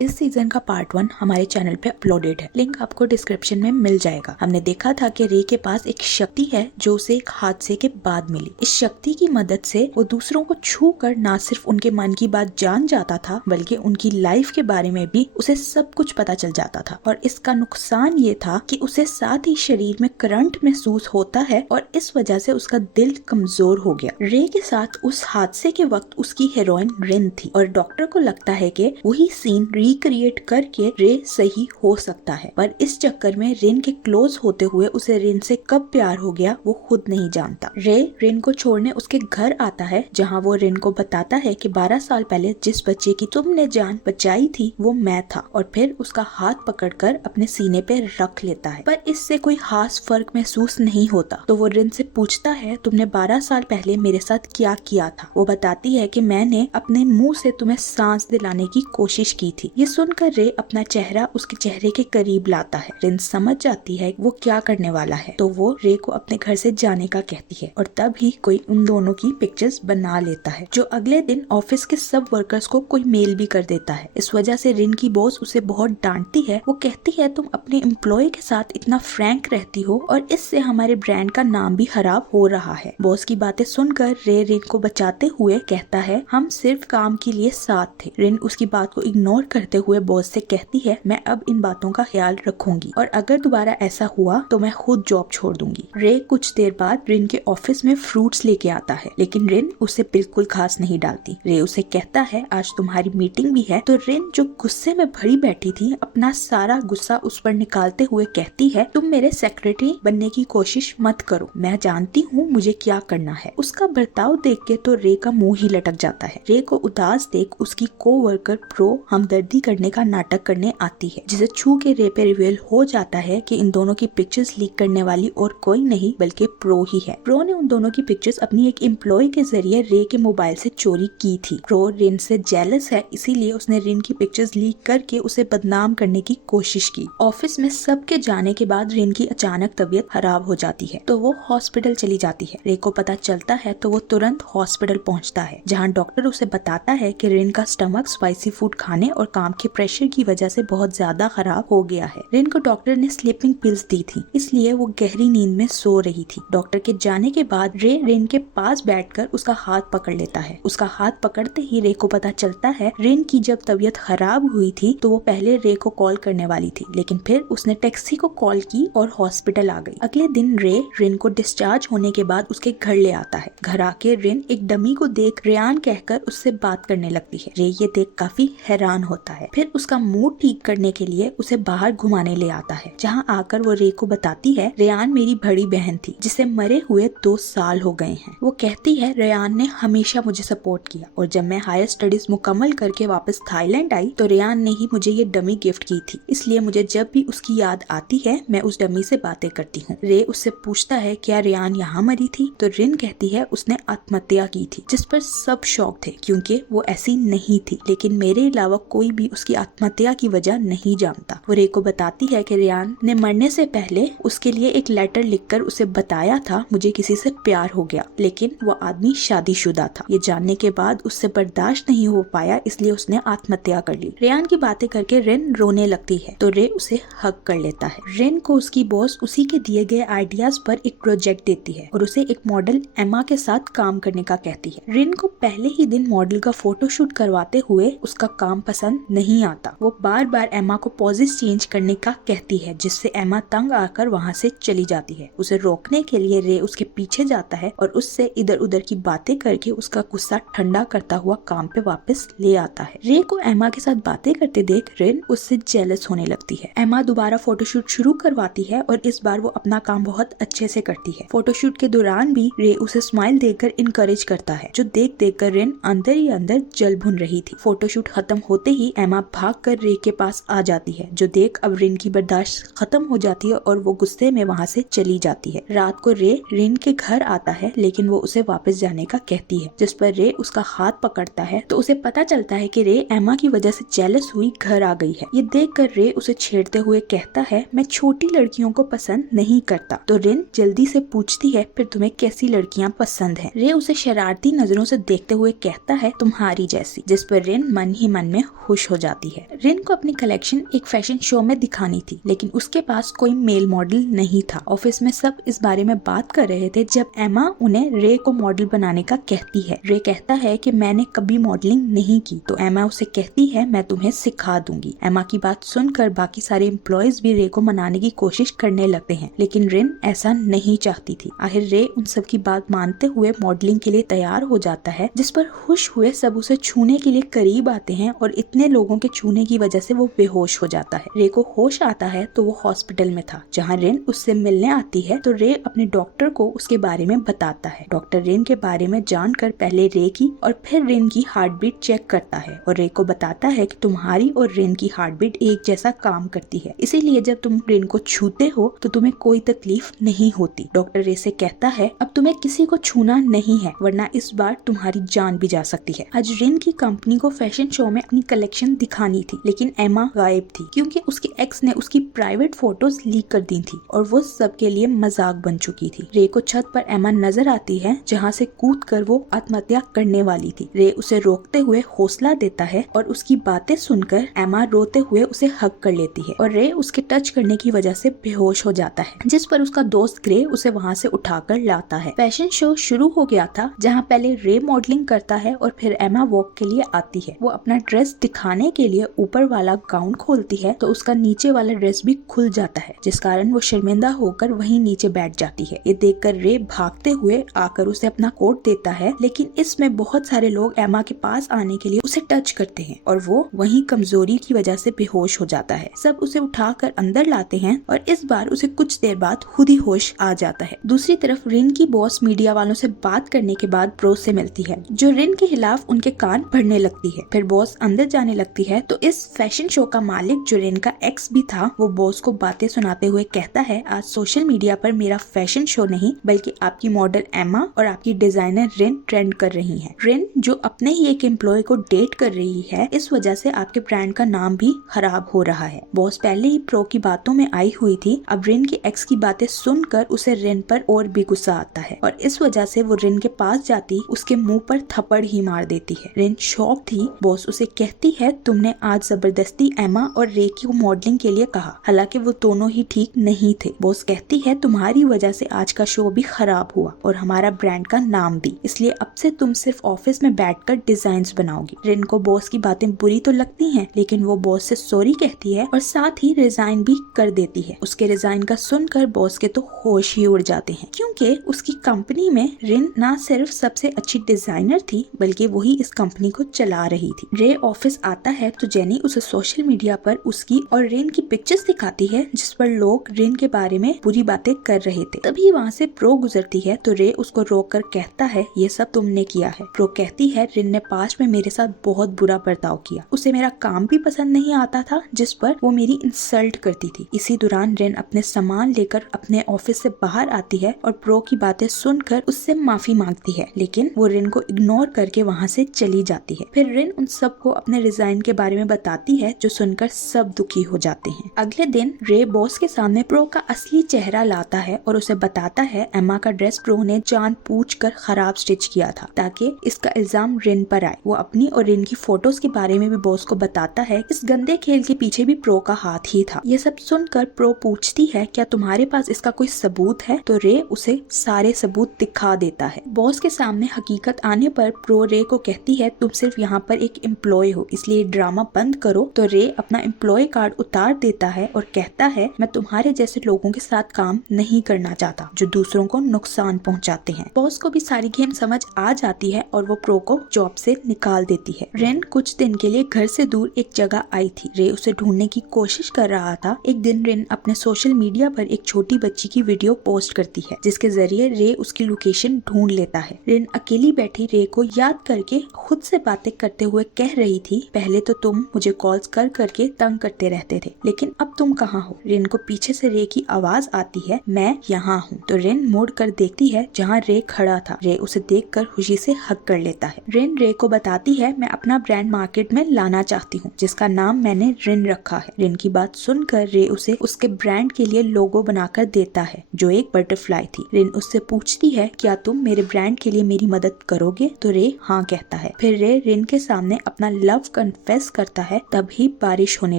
इस सीजन का पार्ट 1 हमारे चैनल पे अपलोडेड है, लिंक आपको डिस्क्रिप्शन में मिल जाएगा। हमने देखा था कि रे के पास एक शक्ति है जो उसे एक हादसे के बाद मिली। इस शक्ति की मदद से वो दूसरों को छू कर न सिर्फ उनके मन की बात जान जाता था बल्कि उनकी लाइफ के बारे में भी उसे सब कुछ पता चल जाता था। और इसका नुकसान ये था कि उसे साथ ही शरीर में करंट महसूस होता है और इस वजह से उसका दिल कमजोर हो गया। रे के साथ उस हादसे के वक्त उसकी हीरोइन रिन थी और डॉक्टर को लगता है कि वही सीन रिक्रिएट करके रे सही हो सकता है, पर इस चक्कर में रिन के क्लोज होते हुए उसे रिन से कब प्यार हो गया वो खुद नहीं जानता। रे रिन को छोड़ने उसके घर आता है जहाँ वो रिन को बताता है कि 12 साल पहले जिस बच्चे की तुमने जान बचाई थी वो मैं था, और फिर उसका हाथ पकड़कर अपने सीने पे रख लेता है। पर इससे कोई खास फर्क महसूस नहीं होता, तो वो रिन से पूछता है तुमने 12 साल पहले मेरे साथ क्या किया था। वो बताती है कि मैंने अपने मुंह से तुम्हें सांस दिलाने की कोशिश की थी। ये सुनकर रे अपना चेहरा उसके चेहरे के करीब लाता है। रिन समझ जाती है वो क्या करने वाला है, तो वो रे को अपने घर से जाने का कहती है और तब ही कोई उन दोनों की पिक्चर्स बना लेता है जो अगले दिन ऑफिस के सब वर्कर्स को कोई मेल भी कर देता है। इस वजह से रिन की बॉस उसे बहुत डांटती है। वो कहती है तुम अपने एम्प्लॉय के साथ इतना फ्रैंक रहती हो और इससे हमारे ब्रांड का नाम भी खराब हो रहा है। बॉस की बातें सुनकर रे रिन को बचाते हुए कहता है हम सिर्फ काम के लिए साथ थे। रिन उसकी बात को इग्नोर करते हुए बॉस से कहती है मैं अब इन बातों का ख्याल रखूंगी और अगर दोबारा ऐसा हुआ तो मैं खुद जॉब छोड़ दूंगी। रे कुछ देर बाद रिन के ऑफिस में फ्रूट्स लेके आता है, लेकिन रिन उसे बिल्कुल खास नहीं डालती। रे उसे कहता है आज तुम्हारी मीटिंग भी है, तो रिन जो गुस्से में भरी बैठी थी अपना सारा गुस्सा उस पर निकालते हुए कहती है तुम मेरे सेक्रेटरी बनने की कोशिश मत करो, मैं जानती हूँ मुझे क्या करना है। उसका बर्ताव देख के तो रे का मुंह ही लटक जाता है। रे को उदास देख उसकी कोवर्कर प्रो हमदर्दी करने का नाटक करने आती है, जिसे छू के रे पे रिवील हो जाता है कि इन दोनों की पिक्चर्स लीक करने वाली और कोई नहीं बल्कि प्रो ही है। प्रो ने उन दोनों की पिक्चर्स अपनी एक एम्प्लॉय के जरिए रे के मोबाइल से चोरी की थी। प्रो रिन से जेलस है, इसीलिए उसने रिन की पिक्चर्स लीक करके उसे बदनाम करने की कोशिश की। ऑफिस में सबके जाने के बाद रिन की अचानक तबीयत खराब हो जाती है, तो वो हॉस्पिटल चली जाती है। रे को पता चलता है तो वो तुरंत हॉस्पिटल पहुंचता है, जहाँ डॉक्टर उसे बताता है कि रिन का स्टमक स्पाइसी फूड खाने और काम के प्रेशर की वजह से बहुत ज्यादा खराब हो गया है। रिन को डॉक्टर ने स्लीपिंग पिल्स दी थी, इसलिए वो गहरी नींद में सो रही थी। डॉक्टर के जाने के बाद रे रिन के पास बैठकर उसका हाथ पकड़ लेता है। उसका हाथ पकड़ते ही रे को पता चलता है रिन की जब तबीयत खराब हुई थी तो वो पहले रे को कॉल करने वाली थी, लेकिन फिर उसने टैक्सी को कॉल की और हॉस्पिटल आ गई। अगले दिन रे रिन को डिस्चार्ज होने के बाद उसके घर ले आता है। घर आके रिन एक डमी को देख रेयान कहकर उससे बात करने लगती है। रे ये देख काफी हैरान होता है। फिर उसका मूड ठीक करने के लिए उसे बाहर घुमाने ले आता है, जहाँ आकर वो रे को बताती है रेयान मेरी बड़ी बहन थी जिसे मरे हुए 2 साल हो गए हैं। वो कहती है रेयान ने हमेशा मुझे सपोर्ट किया और जब मैं हायर स्टडीज मुकम्मल करके वापस थाईलैंड आई तो रेयान ने ही मुझे ये डमी गिफ्ट की थी, इसलिए मुझे जब भी उसकी याद आती है मैं उस डमी से बातें करती हूँ। रे उससे पूछता है क्या रेयान यहाँ मरी थी, तो रिन कहती है उसने आत्महत्या की थी, जिस पर सब शौक थे क्योंकि वो ऐसी नहीं थी, लेकिन मेरे अलावा कोई भी उसकी आत्महत्या की वजह नहीं जानता। वो रे को बताती है कि रेयान ने मरने से पहले उसके लिए एक लेटर लिखकर उसे बताया था मुझे किसी से प्यार हो गया, लेकिन वो आदमी शादीशुदा था। ये जानने के बाद उससे बर्दाश्त नहीं हो पाया, इसलिए उसने आत्महत्या कर ली। रेयान की बातें करके रिन रोने लगती है, तो रे उसे हक कर लेता है। रिन को उसकी बॉस उसी के दिए गए आइडियाज पर एक प्रोजेक्ट देती है और उसे एक मॉडल एमा के साथ काम करने का कहती है। रिन को पहले ही दिन मॉडल का फोटोशूट करवाते हुए उसका काम पसंद नहीं आता। वो बार बार एमा को पोजेस चेंज करने का कहती है, जिससे एमा तंग आकर वहाँ से चली जाती है। उसे रोकने के लिए रे उसके पीछे जाता है और उससे इधर उधर की बातें करके उसका गुस्सा ठंडा करता हुआ काम पे वापस ले आता है। रे को एमा के साथ बातें करते देख रिन उससे जेलस होने लगती है। एमा दोबारा फोटोशूट शुरू करवाती है और इस बार वो अपना काम बहुत अच्छे से करती है। फोटोशूट के दौरान भी रे उसे स्माइल देकर इनकरेज करता है, जो देख देख कर रिन अंदर ही अंदर जल भुन रही थी। फोटोशूट खत्म होते ही एमा भागकर रे के पास आ जाती है, जो देख अब रिन की बर्दाश्त खत्म हो जाती है और वो गुस्से में वहाँ से चली जाती है। रात को रे रिन के घर आता है, लेकिन वो उसे वापस जाने का कहती है, जिस पर रे उसका हाथ पकड़ता है तो उसे पता चलता है कि रे एमा की वजह से जेलस हुई घर आ गई है। ये देखकर रे उसे छेड़ते हुए कहता है मैं छोटी लड़कियों को पसंद नहीं करता। तो रिन जल्दी से पूछती है फिर तुम्हें कैसी लड़कियां पसंद हैं? रे उसे शरारती नजरों से देखते हुए कहता है तुम्हारी जैसी, जिस पर रिन मन ही मन में खुश बेहोश हो जाती है। रिन को अपनी कलेक्शन एक फैशन शो में दिखानी थी, लेकिन उसके पास कोई मेल मॉडल नहीं था। ऑफिस में सब इस बारे में बात कर रहे थे जब एमा उन्हें रे को मॉडल बनाने का कहती है। रे कहता है कि मैंने कभी मॉडलिंग नहीं की, तो एमा उसे कहती है मैं तुम्हें सिखा दूंगी। एमा की बात सुनकर बाकी सारे एम्प्लॉयज भी रे को मनाने की कोशिश करने लगते हैं, लेकिन रिन ऐसा नहीं चाहती थी। आखिर रे उन सब की बात मानते हुए मॉडलिंग के लिए तैयार हो जाता है, जिस पर खुश हुए सब उसे छूने के लिए करीब आते हैं और इतने लोगों के छूने की वजह से वो बेहोश हो जाता है। रे को होश आता है तो वो हॉस्पिटल में था, जहाँ रिन उससे मिलने आती है तो रे अपने डॉक्टर को उसके बारे में बताता है। डॉक्टर रिन के बारे में जानकर पहले रे की और फिर रिन की हार्ट बीट चेक करता है और रे को बताता है कि तुम्हारी और रिन की हार्ट बीट एक जैसा काम करती है, इसीलिए जब तुम रिन को छूते हो तो तुम्हें कोई तकलीफ नहीं होती। डॉक्टर रे से कहता है अब तुम्हें किसी को छूना नहीं है, वरना इस बार तुम्हारी जान भी जा सकती है। आज रिन की कंपनी को फैशन शो में अपनी कलेक्शन दिखानी थी, लेकिन एमा गायब थी क्योंकि उसके एक्स ने उसकी प्राइवेट फोटोज लीक कर दी थी और वो सबके लिए मजाक बन चुकी थी। रे को छत पर एमा नजर आती है, जहाँ से कूदकर वो आत्महत्या करने वाली थी। रे उसे रोकते हुए हौसला देता है और उसकी बातें सुनकर एमा रोते हुए उसे हग कर लेती है और रे उसके टच करने की वजह से बेहोश हो जाता है, जिस पर उसका दोस्त ग्रे उसे वहाँ से उठाकर लाता है। फैशन शो शुरू हो गया था, जहाँ पहले रे मॉडलिंग करता है और फिर एमा वॉक के लिए आती है। वो अपना ड्रेस दिखाने के लिए ऊपर वाला गाउन खोलती है तो उसका नीचे वाला ड्रेस भी खुल जाता है, जिस कारण वो शर्मिंदा होकर वहीं नीचे बैठ जाती है। ये देखकर रे भागते हुए आकर उसे अपना कोट देता है, लेकिन इसमें बहुत सारे लोग एमा के पास आने के लिए उसे टच करते हैं और वो वहीं कमजोरी की वजह से बेहोश हो जाता है। सब उसे उठाकर अंदर लाते हैं और इस बार उसे कुछ देर बाद खुद ही होश आ जाता है। दूसरी तरफ रिन की बॉस मीडिया वालों से बात करने के बाद प्रो से मिलती है, जो रिन के खिलाफ उनके कान भरने लगती है। फिर बॉस अंदर जाने लगती है तो इस फैशन शो का मालिक जो रिन का एक्स भी था, वो बॉस को बातें सुनाते हुए कहता है आज सोशल मीडिया पर मेरा फैशन शो नहीं बल्कि आपकी मॉडल एमा और आपकी डिजाइनर रिन ट्रेंड कर रही है। रिन जो अपने ही एक एम्प्लॉय को डेट कर रही है, इस वजह से आपके ब्रांड का नाम भी खराब हो रहा है। बॉस पहले ही प्रो की बातों में आई हुई थी, अब रिन के एक्स की बातें सुनकर उसे रिन पर और भी गुस्सा आता है और इस वजह से वो रिन के पास जाती उसके मुंह पर थप्पड़ ही मार देती है। रिन शॉक थी। बॉस उसे कहती है तुमने आज जबरदस्ती एमा और रे की मॉडलिंग के लिए कहा, हालांकि वो दोनों ही ठीक नहीं थे। बॉस कहती है तुम्हारी वजह से आज का शो भी खराब हुआ और हमारा ब्रांड का नाम भी, इसलिए अब से तुम सिर्फ ऑफिस में बैठकर डिजाइन्स बनाओगी। रिन को बॉस की बातें बुरी तो लगती हैं, लेकिन वो बॉस से सॉरी कहती है और साथ ही रिजाइन भी कर देती है। उसके रिजाइन का सुनकर बॉस के तो होश ही उड़ जाते हैं, क्योंकि उसकी कंपनी में रिन ना सिर्फ सबसे अच्छी डिजाइनर थी बल्कि वही इस कंपनी को चला रही थी। रे ऑफिस आता है तो जेनी उसे सोशल मीडिया पर उसकी और रिन की पिक्चर्स दिखाती है, जिस पर लोग रिन के बारे में बुरी बातें कर रहे थे। तभी वहाँ से प्रो गुजरती है तो रे उसको रोककर कहता है ये सब तुमने किया है। प्रो कहती है रिन ने पास्ट में मेरे साथ बहुत बुरा बर्ताव किया, उसे मेरा काम भी पसंद नहीं आता था, जिस पर वो मेरी इंसल्ट करती थी। इसी दौरान रिन अपने सामान लेकर अपने ऑफिस से बाहर आती है और प्रो की बातें सुनकर उससे माफी मांगती है, लेकिन वो रिन को इग्नोर करके वहाँ से चली जाती है। फिर रिन उन सबको अपने रिजाइन के बारे में बताती है, जो सुनकर सब दुखी हो जाते हैं। अगले दिन रे बॉस के सामने प्रो का असली चेहरा लाता है और उसे बताता है एमा का ड्रेस प्रो ने जानबूझकर खराब स्टिच किया था ताकि इसका इल्जाम रिन पर आए। वो अपनी और रिन की फोटोज के बारे में भी बॉस को बताता है। इस गंदे खेल के पीछे भी प्रो का हाथ ही था। ये सब सुनकर प्रो पूछती है क्या तुम्हारे पास इसका कोई सबूत है, तो रे उसे सारे सबूत दिखा देता है। बॉस के सामने हकीकत आने पर प्रो रे को कहती है तुम सिर्फ यहाँ पर एक एम्प्लॉय हो, इसलिए ड्रामा बंद करो। तो रे अपना एम्प्लॉय कार्ड उतार देता है और कहता है मैं तुम्हारे जैसे लोगों के साथ काम नहीं करना चाहता जो दूसरों को नुकसान पहुँचाते हैं। बॉस को भी सारी गेम समझ आ जाती है और वो प्रो को जॉब से निकाल देती है। रिन कुछ दिन के लिए घर से दूर एक जगह आई थी। रे उसे ढूंढने की कोशिश कर रहा था। एक दिन रिन अपने सोशल मीडिया पर एक छोटी बच्ची की वीडियो पोस्ट करती है, जिसके जरिए रे उसकी लोकेशन ढूंढ लेता है। रिन अकेली बैठी रे को याद करके खुद से बातें करते हुए कह रही थी पहले तो तुम मुझे कॉल्स कर करके तंग करते रहते थे, लेकिन अब तुम कहाँ हो। रिन को पीछे से रे की आवाज आती है मैं यहाँ हूँ। तो रिन मुड़ कर देखती है जहाँ रे खड़ा था। रे उसे देखकर खुशी से हक कर लेता है। रिन रे को बताती है मैं अपना ब्रांड मार्केट में लाना चाहती हूँ, जिसका नाम मैंने रिन रखा है। रिन की बात सुनकर रे उसे उसके ब्रांड के लिए लोगो बनाकर देता है, जो एक बटरफ्लाई थी। रिन उससे पूछती है क्या तुम मेरे ब्रांड के लिए मेरी मदद करोगे, तो रे हाँ कहता है। फिर रे रिन के सामने अपना लव कन्फेस कन्फेस करता है तभी बारिश होने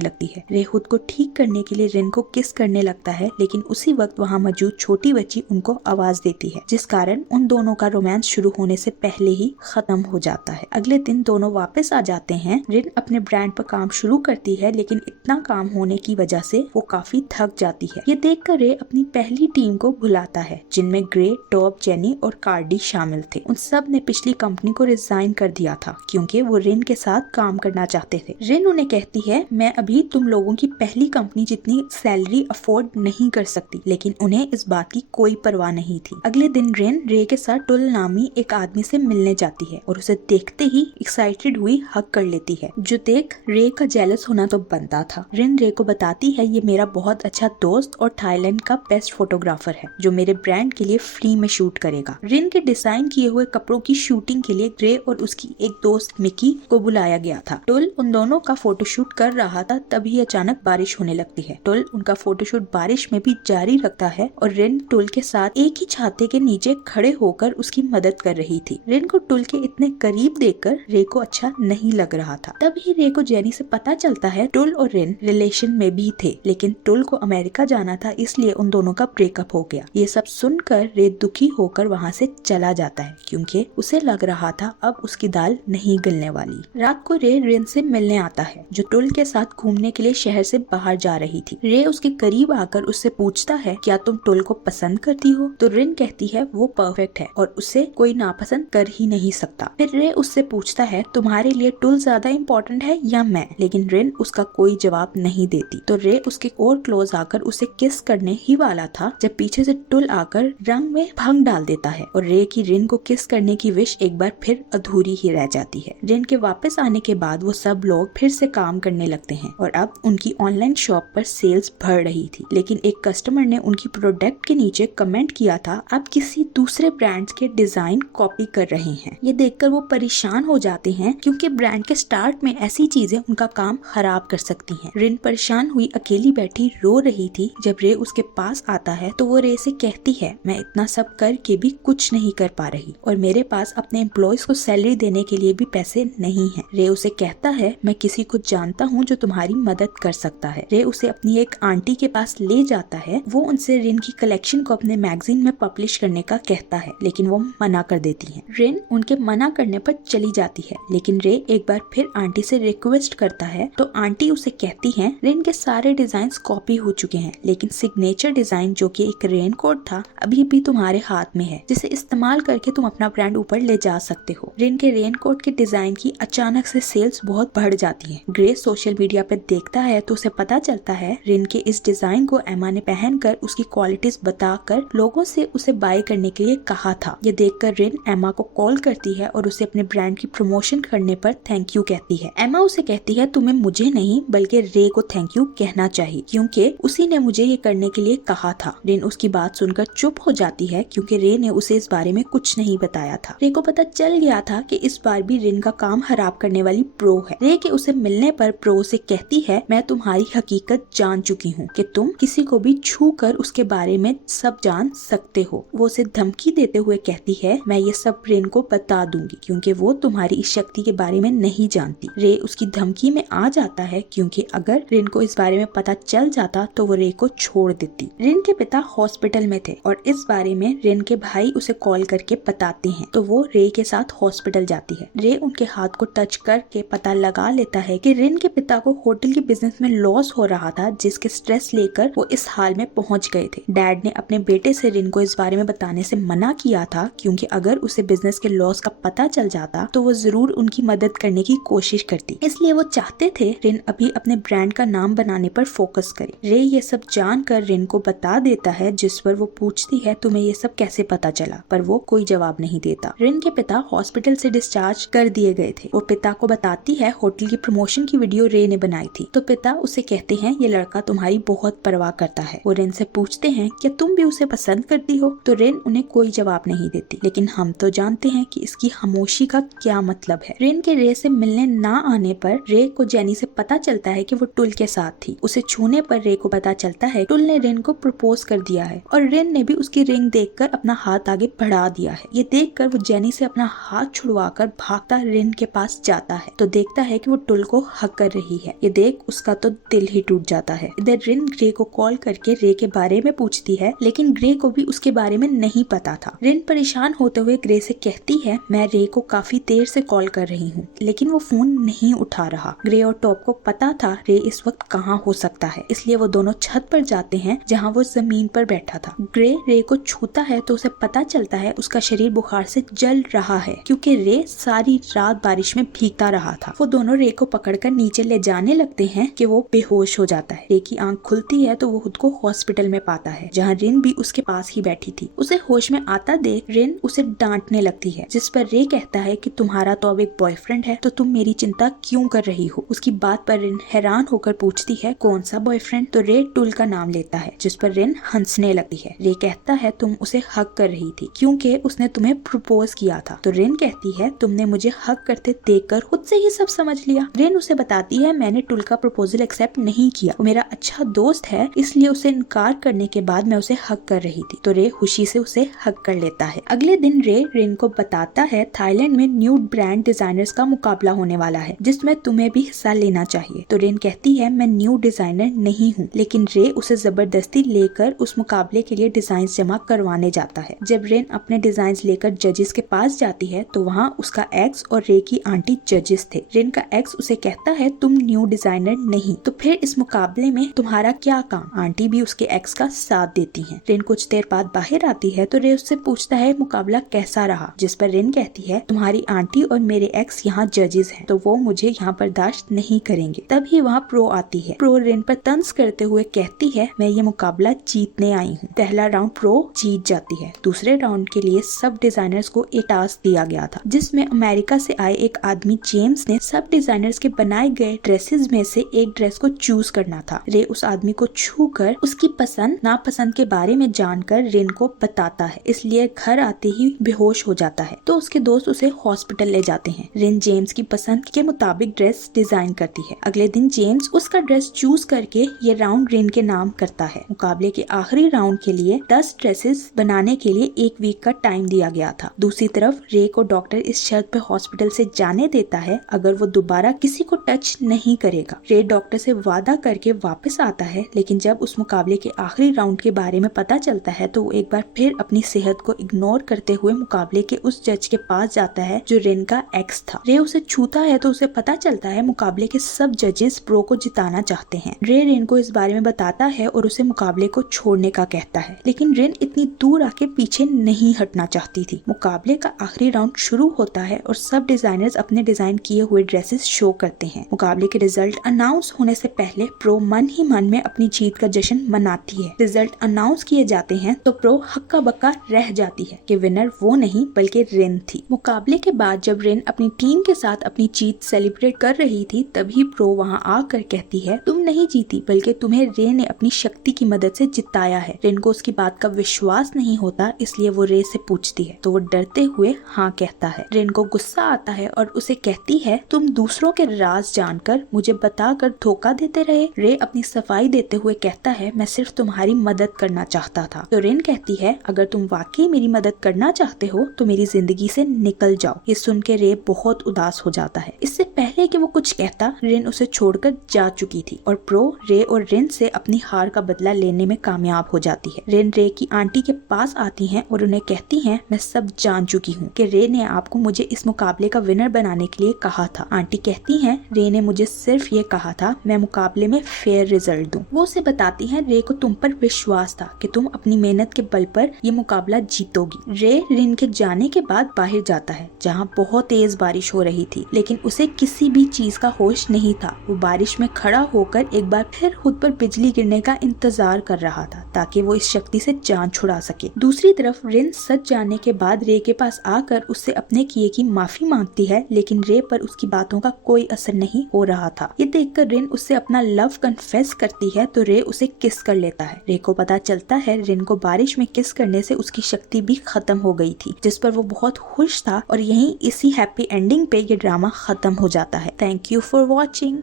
लगती है। रे खुद को ठीक करने के लिए रिन को किस करने लगता है, लेकिन उसी वक्त वहाँ मौजूद छोटी बच्ची उनको आवाज देती है, जिस कारण उन दोनों का रोमांस शुरू होने से पहले ही खत्म हो जाता है। अगले दिन दोनों वापस आ जाते हैं। रिन अपने ब्रांड पर काम शुरू करती है, लेकिन इतना काम होने की वजह से वो काफी थक जाती है। ये देखकर रे अपनी पहली टीम को बुलाता है, जिनमें ग्रे, टॉप, जेनी और कार्डी शामिल थे। उन सब ने पिछली कंपनी को रिजाइन कर दिया था क्योंकि वो रिन के साथ काम करना चाहते थे। रिन उन्हें कहती है, मैं अभी तुम लोगों की पहली कंपनी जितनी सैलरी अफोर्ड नहीं कर सकती, लेकिन उन्हें इस बात की कोई परवाह नहीं थी। अगले दिन रिन रे के साथ टुल नामी एक आदमी से मिलने जाती है और उसे देखते ही एक्साइटेड हुई हक कर लेती है, जो देख रे का जेलस होना तो बनता था। रिन रे को बताती है, ये मेरा बहुत अच्छा दोस्त और थाईलैंड का बेस्ट फोटोग्राफर है जो मेरे ब्रांड के लिए फ्री में शूट करेगा। रिन के डिजाइन किए हुए कपड़ों की शूटिंग के लिए ग्रे और उसकी एक दोस्त मिकी को बुलाया गया था। टुल उन दोनों का फोटोशूट कर रहा था, तभी अचानक बारिश होने लगती है। टुल उनका फोटोशूट बारिश में भी जारी रखता है और रिन टुल के साथ एक ही छाते के नीचे खड़े होकर उसकी मदद कर रही थी। रिन को टुल के इतने करीब देखकर रे को अच्छा नहीं लग रहा था। तभी रे को जेनी से पता चलता है टुल और रिन रिलेशन में भी थे, लेकिन टुल को अमेरिका जाना था, इसलिए उन दोनों का ब्रेकअप हो गया। ये सब सुनकर रे दुखी होकर वहाँ से चला जाता है क्योंकि उसे लग रहा था अब उसकी दाल नहीं गलने वाली। रात को रे रिन से मिलने आता है, जो टुल के साथ घूमने के लिए शहर से बाहर जा रही थी। रे उसके करीब आकर उससे पूछता है, क्या तुम टुल को पसंद करती हो? तो रिन कहती है वो परफेक्ट है और उसे कोई नापसंद कर ही नहीं सकता। फिर रे उससे पूछता है, तुम्हारे लिए टुल ज्यादा इम्पोर्टेंट है या मैं? लेकिन रिन उसका कोई जवाब नहीं देती। तो रे उसके और क्लोज आकर उसे किस करने ही वाला था जब पीछे से टुल आकर रंग में भंग डाल देता है और रे की रिन को किस करने की विश एक बार फिर अधूरी ही रह जाती है। रिन के वापस आने के बाद वो सब लोग फिर से काम करने लगते हैं और अब उनकी ऑनलाइन शॉप पर सेल्स बढ़ रही थी, लेकिन एक कस्टमर ने उनकी प्रोडक्ट के नीचे कमेंट किया था, आप किसी दूसरे ब्रांड के डिजाइन कॉपी कर रहे हैं। ये देखकर वो परेशान हो जाते हैं क्योंकि ब्रांड के स्टार्ट में ऐसी चीजें उनका काम खराब कर सकती हैं। रिन परेशान हुई अकेली बैठी रो रही थी। जब रे उसके पास आता है तो वो रे से कहती है, मैं इतना सब करके भी कुछ नहीं कर पा रही और मेरे पास अपने एम्प्लॉयज को सैलरी देने के लिए भी पैसे नहीं हैं। रे उसे कहता है, मैं किसी को जानता हूँ जो तुम्हारी मदद कर सकता है। रे उसे अपनी एक आंटी के पास ले जाता है। वो उनसे रिन की कलेक्शन को अपने मैगजीन में पब्लिश करने का कहता है, लेकिन वो मना कर देती है। रिन उनके मना करने पर चली जाती है, लेकिन रे एक बार फिर आंटी से रिक्वेस्ट करता है तो आंटी उसे कहती है, रिन के सारे डिजाइन कॉपी हो चुके हैं, लेकिन सिग्नेचर डिजाइन जो कि एक रेनकोट था अभी भी तुम्हारे हाथ में है, जिसे इस्तेमाल करके तुम अपना ब्रांड ऊपर ले जा सकते हो। रिन के रेनकोट के डिजाइन की अचानक से सेल्स बहुत बढ़ जाती है। ग्रे सोशल मीडिया पे देखता है तो उसे पता चलता है रिन के इस डिजाइन को एमा ने पहनकर उसकी क्वालिटीज बताकर लोगों से उसे बाय करने के लिए कहा था। ये देखकर रिन एमा को कॉल करती है और उसे अपने ब्रांड की प्रमोशन करने पर थैंक यू कहती है। एमा उसे कहती है, तुम्हें मुझे नहीं बल्कि रे को थैंक यू कहना चाहिए क्योंकि उसी ने मुझे ये करने के लिए कहा था। रिन उसकी बात सुनकर चुप हो जाती है क्योंकि रे ने उसे इस बारे में कुछ नहीं बताया था। रे को पता चल गया था कि इस बार भी रिन का काम खराब करने वाली प्रो है। रे के उसे मिलने पर प्रो से कहती है, मैं तुम्हारी हकीकत जान चुकी हूँ कि तुम किसी को भी छू कर उसके बारे में सब जान सकते हो। वो उसे धमकी देते हुए कहती है, मैं ये सब रिन को बता दूंगी क्योंकि वो तुम्हारी इस शक्ति के बारे में नहीं जानती। रे उसकी धमकी में आ जाता है क्योंकि अगर रिन को इस बारे में पता चल जाता तो वो रे को छोड़ देती। रिन के पिता हॉस्पिटल में थे और इस बारे में रिन के भाई उसे कॉल करके बताते हैं तो वो रे के साथ हॉस्पिटल जाती है। रे उनके हाथ को टच करके पता लगा लेता है कि रिन के पिता को होटल के बिजनेस में लॉस हो रहा था, जिसके स्ट्रेस लेकर वो इस हाल में पहुंच गए थे। डैड ने अपने बेटे से रिन को इस बारे में बताने से मना किया था क्योंकि अगर उसे बिजनेस के लॉस का पता चल जाता तो वो जरूर उनकी मदद करने की कोशिश करती, इसलिए वो चाहते थे रिन अभी अपने ब्रांड का नाम बनाने पर फोकस करे। रे ये सब जानकर रिन को बता देता है, जिस पर वो पूछती है, तुम्हें ये सब कैसे पता चला? पर वो कोई जवाब नहीं देता। रिन के पिता हॉस्पिटल से डिस्चार्ज कर दिए गए थे। वो पिता को बताती है होटल की प्रमोशन की वीडियो रे ने बनाई थी। तो पिता उसे कहते हैं, ये लड़का तुम्हारी बहुत परवाह करता है। वो रिन से पूछते हैं, क्या तुम भी उसे पसंद करती हो? तो रिन उन्हें कोई जवाब नहीं देती, लेकिन हम तो जानते हैं कि इसकी खामोशी का क्या मतलब है। रिन के रे से मिलने ना आने पर रे को जेनी से पता चलता है कि वो टुल के साथ थी। उसे छूने पर रे को पता चलता है टुल ने रिन को प्रपोज कर दिया है और रिन ने भी उसकी रिंग देखकर अपना हाथ आगे बढ़ा दिया है। ये देखकर वो जेनी से अपना हाथ छुड़वाकर भागता रिन के पास जाता है तो देखता है कि वो टुल को हक कर रही है। ये देख उसका तो दिल ही टूट जाता है। इधर रिन ग्रे को कॉल करके रे के बारे में पूछती है, लेकिन ग्रे को भी उसके बारे में नहीं पता था। रिन परेशान होते हुए ग्रे से कहती है, मैं रे को काफी देर से कॉल कर रही हूँ, लेकिन वो फोन नहीं उठा रहा। ग्रे और टॉप को पता था रे इस वक्त कहाँ हो सकता है, इसलिए वो दोनों छत पर जाते हैं जहाँ वो जमीन पर बैठा था। ग्रे रे को छूता है तो उसे पता चलता है उसका शरीर बुखार से जल रहा है, क्योंकि रे सारी रात बारिश में भीगता रहा था। वो दोनों रे को पकड़कर नीचे ले जाने लगते हैं कि वो बेहोश हो जाता है। रे की आंख खुलती है तो वो खुद को हॉस्पिटल में पाता है, जहाँ रिन भी उसके पास ही बैठी थी। उसे होश में आता देख रिन उसे डांटने लगती है, जिस पर रे कहता है कि तुम्हारा तो अब एक बॉयफ्रेंड है, तो तुम मेरी चिंता क्यों कर रही हो। उसकी बात पर रिन हैरान होकर पूछती है, कौन सा बॉयफ्रेंड। तो रे टुल का नाम लेता है, जिस पर रिन हंसने लगती है। रे कहता है, तुम उसे हक कर रही थी क्योंकि उसने तुम्हें प्रपोज किया था। तो रिन कहती है, तुमने मुझे हक करते देखकर खुद से ही सब समझ लिया। रिन उसे बताती है, मैंने टुल का प्रपोजल एक्सेप्ट नहीं किया, वो मेरा अच्छा दोस्त है, इसलिए उसे इनकार करने के बाद मैं उसे हक कर रही थी। तो रे खुशी से उसे हक कर लेता है। अगले दिन रे रिन को बताता है, थाईलैंड में न्यू ब्रांड डिजाइनर्स का मुकाबला होने वाला है, जिसमें तुम्हें भी हिस्सा लेना चाहिए। तो रिन कहती है, मैं न्यू डिजाइनर नहीं हूँ, लेकिन रे उसे जबरदस्ती लेकर उस मुकाबले के लिए डिजाइन जमा करवाने जाता है। जब रिन अपने डिजाइन लेकर जजेस के पास जाती है तो वहाँ उसका एक्स और रे की आंटी जजेस थे। रिन का एक्स उसे कहता है, तुम न्यू डिजाइनर नहीं, तो फिर इस मुकाबले में तुम्हारा क्या काम। आंटी भी उसके एक्स का साथ देती है। रिन कुछ देर बाद बाहर आती है तो रे उससे पूछता है, मुकाबला कैसा रहा, जिस पर रिन कहती है, तुम्हारी आंटी और मेरे एक्स यहाँ जजेस हैं, तो वो मुझे यहाँ बर्दाश्त नहीं करेंगे। तभी वहाँ प्रो आती है। प्रो रिन पर तंज करते हुए कहती है, मैं ये मुकाबला जीतने आई हूँ। पहला राउंड प्रो जीत जाती है। दूसरे राउंड के लिए सब डिजाइनर्स को एक टास्क दिया गया था, जिसमें अमेरिका से आए एक आदमी जेम्स ने सब डिजाइनर्स के बनाए गए ड्रेसेस में से एक ड्रेस को चूज करना था। रे उस आदमी को छू कर उसकी पसंद नापसंद के बारे में जानकर रिन को बताता है, इसलिए घर आते ही बेहोश हो जाता है। तो उसके दोस्त उसे हॉस्पिटल ले जाते हैं। रिन जेम्स की पसंद के मुताबिक ड्रेस डिजाइन करती है। अगले दिन जेम्स उसका ड्रेस चूज करके ये राउंड रिन के नाम करता है। मुकाबले के आखिरी राउंड के लिए 10 ड्रेसेस बनाने के लिए 1 वीक का टाइम दिया गया था। दूसरी तरफ रे को डॉक्टर इस शर्त पे हॉस्पिटल से जाने देता है, अगर वो दोबारा किसी को टच नहीं करेगा। रे डॉक्टर से वादा करके वापस आता है, लेकिन जब उस मुकाबले के आखिरी राउंड के बारे में पता चलता है तो वो एक बार फिर अपनी सेहत को इग्नोर करते हुए मुकाबले के उस जज के पास जाता है जो रिन का एक्स था। रे उसे छूता है तो उसे पता चलता है मुकाबले के सब जजेस प्रो को जिताना चाहते हैं। रे रिन को इस बारे में बताता है और उसे मुकाबले को छोड़ने का कहता है, लेकिन रिन इतनी दूर आके पीछे नहीं हटना चाहती थी। मुकाबले का आखिरी राउंड शुरू होता है और सब डिजाइनर्स अपने डिजाइन किए हुए ड्रेसेस शो करते हैं। मुकाबले के रिजल्ट अनाउंस होने से पहले प्रो मन ही मन में अपनी जीत का जश्न मनाती है। रिजल्ट अनाउंस किए जाते हैं तो प्रो हक्का बक्का रह जाती है कि विनर वो नहीं बल्कि रिन थी। मुकाबले के बाद जब रिन अपनी टीम के साथ अपनी जीत सेलिब्रेट कर रही थी, तभी प्रो वहाँ आकर कहती है, तुम नहीं जीती बल्कि तुम्हें रे ने अपनी शक्ति की मदद से जिताया है। रिन को उसकी बात का विश्वास नहीं होता, इसलिए वो रे से पूछती है तो वो डरते हुए हाँ कहता है। रिन को गुस्सा आता है और उसे कहती है, तुम दूसरों के राज जानकर मुझे बताकर धोखा देते रहे। रे अपनी सफाई देते हुए कहता है, मैं सिर्फ तुम्हारी मदद करना चाहता था। तो रिन कहती है, अगर तुम वाकई मेरी मदद करना चाहते हो तो मेरी जिंदगी से निकल जाओ। ये सुन के रे बहुत उदास हो जाता है। इससे पहले कि वो कुछ कहता, रिन उसे छोड़कर जा चुकी थी और प्रो रे और रिन से अपनी हार का बदला लेने में कामयाब हो जाती है। रिन रे की आंटी के पास आती हैं और उन्हें कहती हैं, मैं सब जान चुकी हूँ कि रे ने आपको मुझे इस मुकाबले का विनर बनाने के लिए कहा था। आंटी कहती हैं, रे ने मुझे सिर्फ ये कहा था मैं मुकाबले में फेयर रिजल्ट दूं। वो उसे बताती हैं, रे को तुम पर विश्वास था कि तुम अपनी मेहनत के बल पर ये मुकाबला जीतोगी। रे रिन के जाने के बाद बाहर जाता है, जहाँ बहुत तेज बारिश हो रही थी, लेकिन उसे किसी भी चीज का होश नहीं था। वो बारिश में खड़ा होकर एक बार फिर खुद पर बिजली गिरने का इंतजार कर रहा था, ताकि वो इस शक्ति से जान छुड़ा सके। दूसरी तरफ रिन सच जाने के बाद रे के पास आकर उससे अपने किए की माफी मांगती है, लेकिन रे पर उसकी बातों का कोई असर नहीं हो रहा था। ये देखकर रिन उससे अपना लव कन्फेस करती है तो रे उसे किस कर लेता है। रे को पता चलता है रिन को बारिश में किस करने से उसकी शक्ति भी खत्म हो गई थी, जिस पर वो बहुत खुश था। और यहीं इसी हैप्पी एंडिंग पे ये ड्रामा खत्म हो जाता है। Thank you for watching.